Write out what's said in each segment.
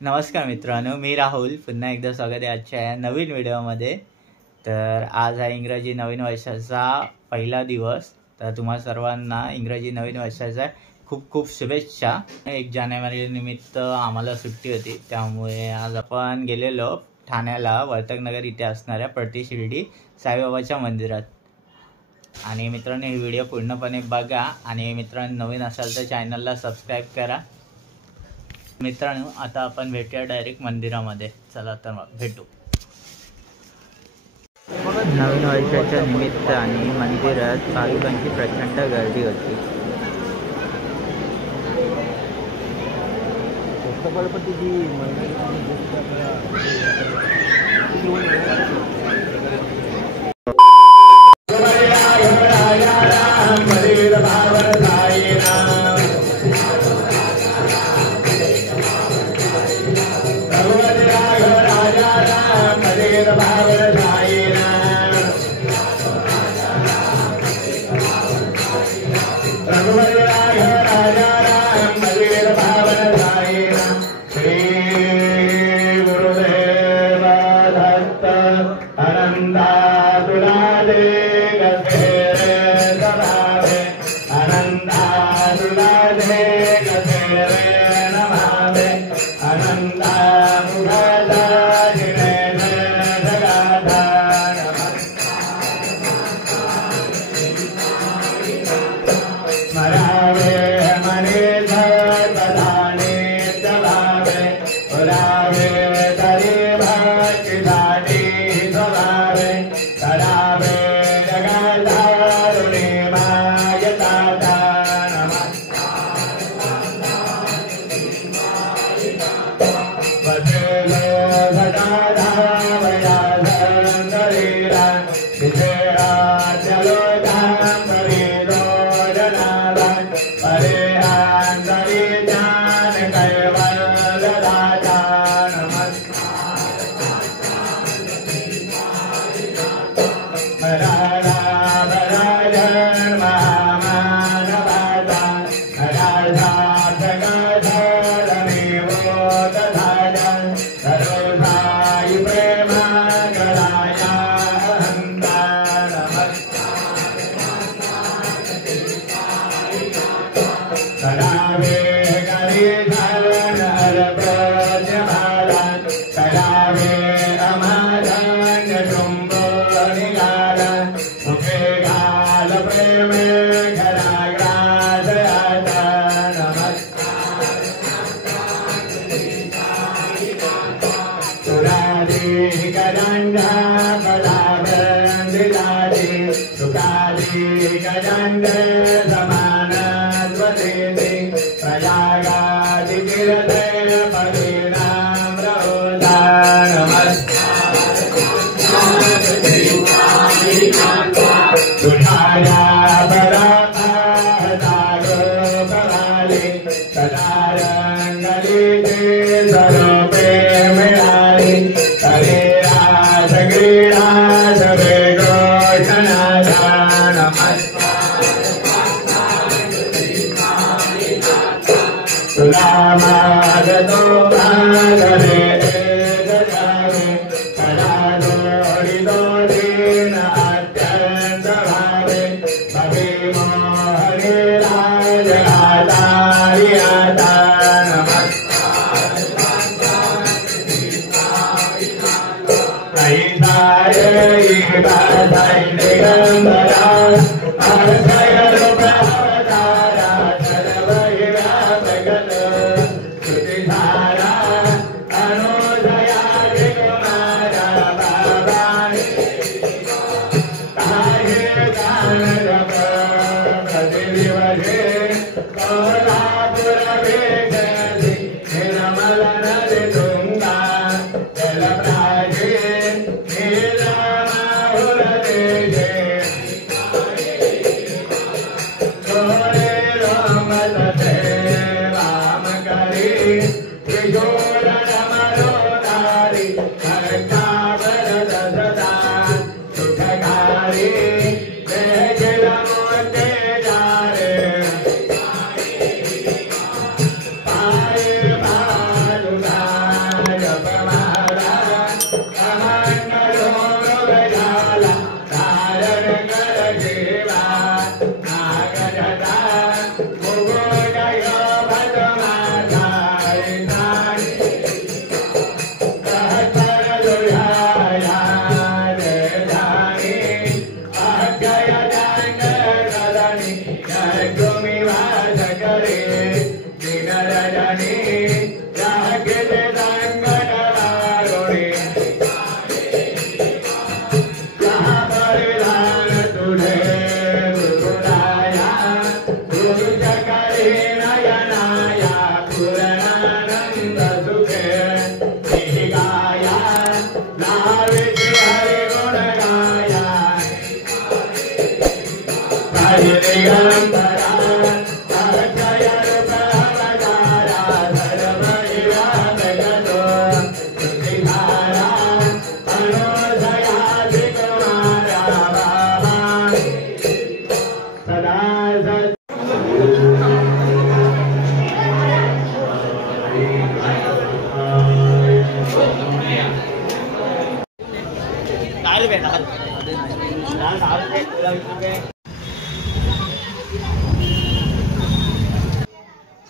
नमस्कार मित्रांनो, मी राहुल. पुन्हा एकदा स्वागत आहे आजच्या नवीन व्हिडिओमध्ये. तर आज आहे इंग्रजी नवीन वर्षाचा पहिला दिवस. तर तुम्हा सर्वांना इंग्रजी नवीन वर्षाच्या खूप खूप शुभेच्छा. 1 जानेवारी निमित्त आम्हाला सुट्टी होती, त्यामुळे आज आपण गेलेलो ठाण्याला वर्तकनगर इथे असणाऱ्या प्रति शिर्डी साईबाबाच्या मंदिरात. आणि मित्रांनो, हे व्हिडिओ पूर्णपणे बघा आणि मित्रांनो नवीन असाल तर चॅनलला सबस्क्राईब करा. मित्रांनो, आता आपण भेटूया डायरेक्ट मंदिरामध्ये. चला तर मग भेटू. नवीन वर्षाच्या निमित्ताने मंदिरात भाविकांची प्रचंड गर्दी होती.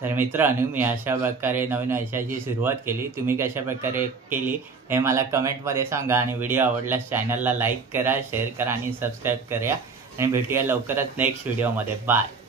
तर मित्रांनो, मी अशा प्रकारे नवीन वर्षाची सुरुवात केली. तुम्ही कशा प्रकारे केली हे मला कमेंटमध्ये सांगा. आणि व्हिडिओ आवडल्यास चॅनलला लाईक करा, शेअर करा आणि सबस्क्राईब करा. आणि भेटूया लवकरच नेक्स्ट व्हिडिओमध्ये. बाय.